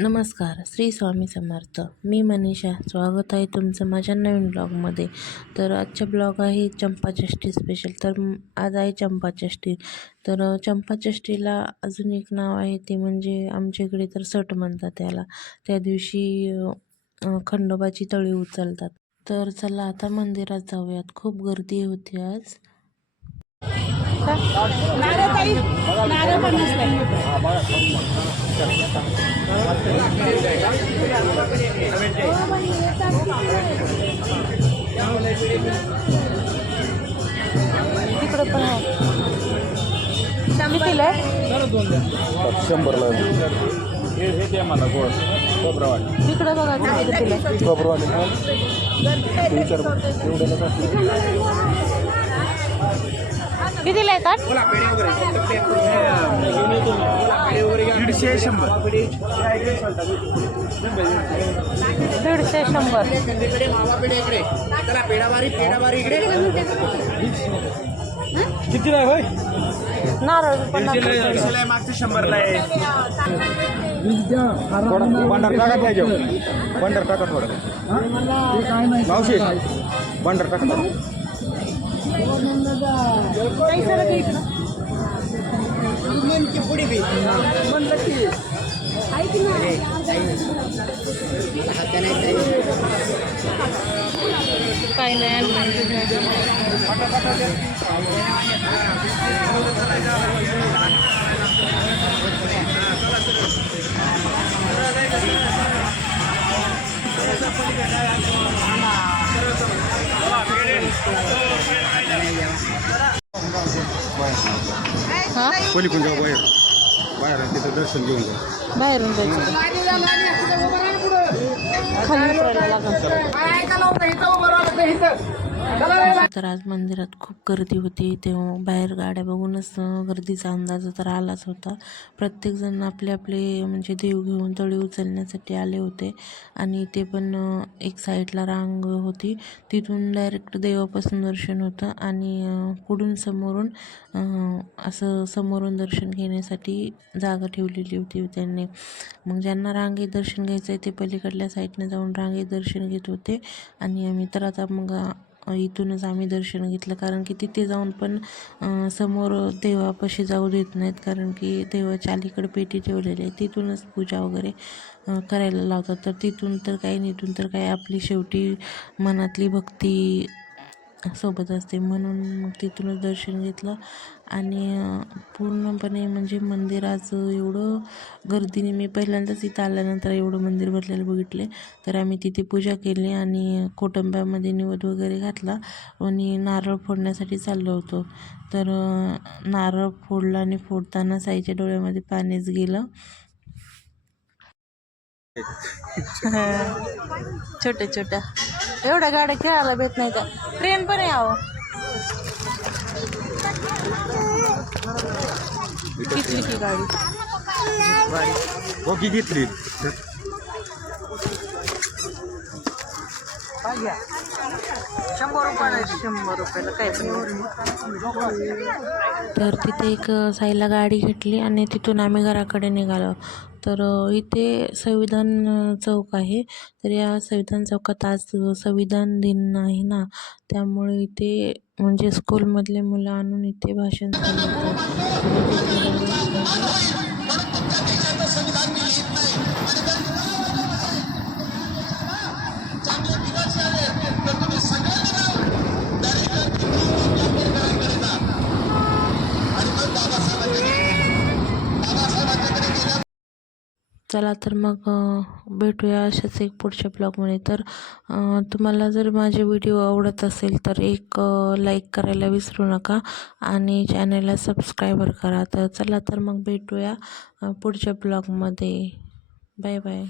नमस्कार, श्री स्वामी समर्थ. मी मनीषा. स्वागत आहे तुमचं माझ्या नवीन ब्लॉगमध्ये. तर आजचा ब्लॉग आहे चंपाषष्ठी स्पेशल. तर आज आहे चंपाषष्ठी. तर चंपाषष्ठीला अजून एक नाव आहे, ते म्हणजे आमच्या इकडे तर सट म्हणतात त्याला. त्या दिवशी खंडोबाची तळी उचलतात. तर चला आता मंदिरात जाऊयात. खूप गर्दी होती आज. तिकडं पण आहे. कितीला आहे? 100ला हे द्या मला गोड खोबरावाले. तिकडं बघा कितीला आहे. खोबरावाले कितीला आहे का? 150 किती नाही होय नारळ मागचे 100ला आहे. बंडर टाका पाहिजे. बंडर टाका थोडं मावशी. बंडर टाका पुढे बी म्हणलं की काही नाही. पलीकडून जाऊ बाहेर बाहेर तिथं दर्शन घेऊन जाऊ. बाहेरून जायचं खाली उतरायला लागेल. तर आज मंदिरात खूप गर्दी होती. तेव्हा बाहेर गाड्या बघूनच गर्दीचा अंदाज तर आलाच होता. प्रत्येकजण आपले आपले म्हणजे देव घेऊन तळी उचलण्यासाठी आले होते. आणि ते पण एक साईडला रांग होती, तिथून डायरेक्ट देवापासून दर्शन होतं. आणि पुढून समोरून असं समोरून दर्शन घेण्यासाठी जागा ठेवलेली होती त्यांनी. मग ज्यांना रांगेत दर्शन घ्यायचं आहे ते पलीकडल्या साईडने जाऊन रांगेत दर्शन घेत होते. आणि आम्ही तर आता मग इथूनच आम्ही दर्शन घेतलं, कारण की तिथे जाऊन पण समोर देवापाशी जाऊ देत नाहीत, कारण की देवाच्या अलीकडे पेटी ठेवलेली आहे, तिथूनच पूजा वगैरे करायला लावतात. तर तिथून तर काही इथून तर काही आपली शेवटी मनातली भक्ती सोबत असते, म्हणून मग तिथूनच दर्शन घेतलं. आणि पूर्णपणे म्हणजे मंदिर आज एवढं गर्दीने, मी पहिल्यांदाच इथं आल्यानंतर एवढं मंदिर भरलेलं बघितले. तर आम्ही तिथे पूजा केली आणि कोटंब्यामध्ये निवद वगैरे घातला आणि नारळ फोडण्यासाठी चाललो होतो. तर नारळ फोडला आणि फोडताना साईच्या डोळ्यामध्ये पाणीच गेलं. छोट्या छोट्या एवढ्या गाड्या खेळायला भेट नाही का? ट्रेन पण आहे आहो. घेतली की गाडी ओके घेतली. 100 रुपयाला काय पण. तर तिथे एक साईला गाडी घेतली आणि तिथून आम्ही घराकडे निघालो. तर इथे संविधान चौक आहे. तर या संविधान चौकात आज संविधान दिन आहे ना, त्यामुळे इथे म्हणजे स्कूलमधले मुलं आणून इथे भाषण चला तर मग भेटूया अशाच एक पुढच्या ब्लॉगमध्ये. तर तुम्हाला जर माझे व्हिडिओ आवडत असेल तर एक लाईक करायला विसरू नका आणि चॅनलला सबस्क्राईबर करा. तर चला तर मग भेटूया पुढच्या ब्लॉगमध्ये. Bye bye.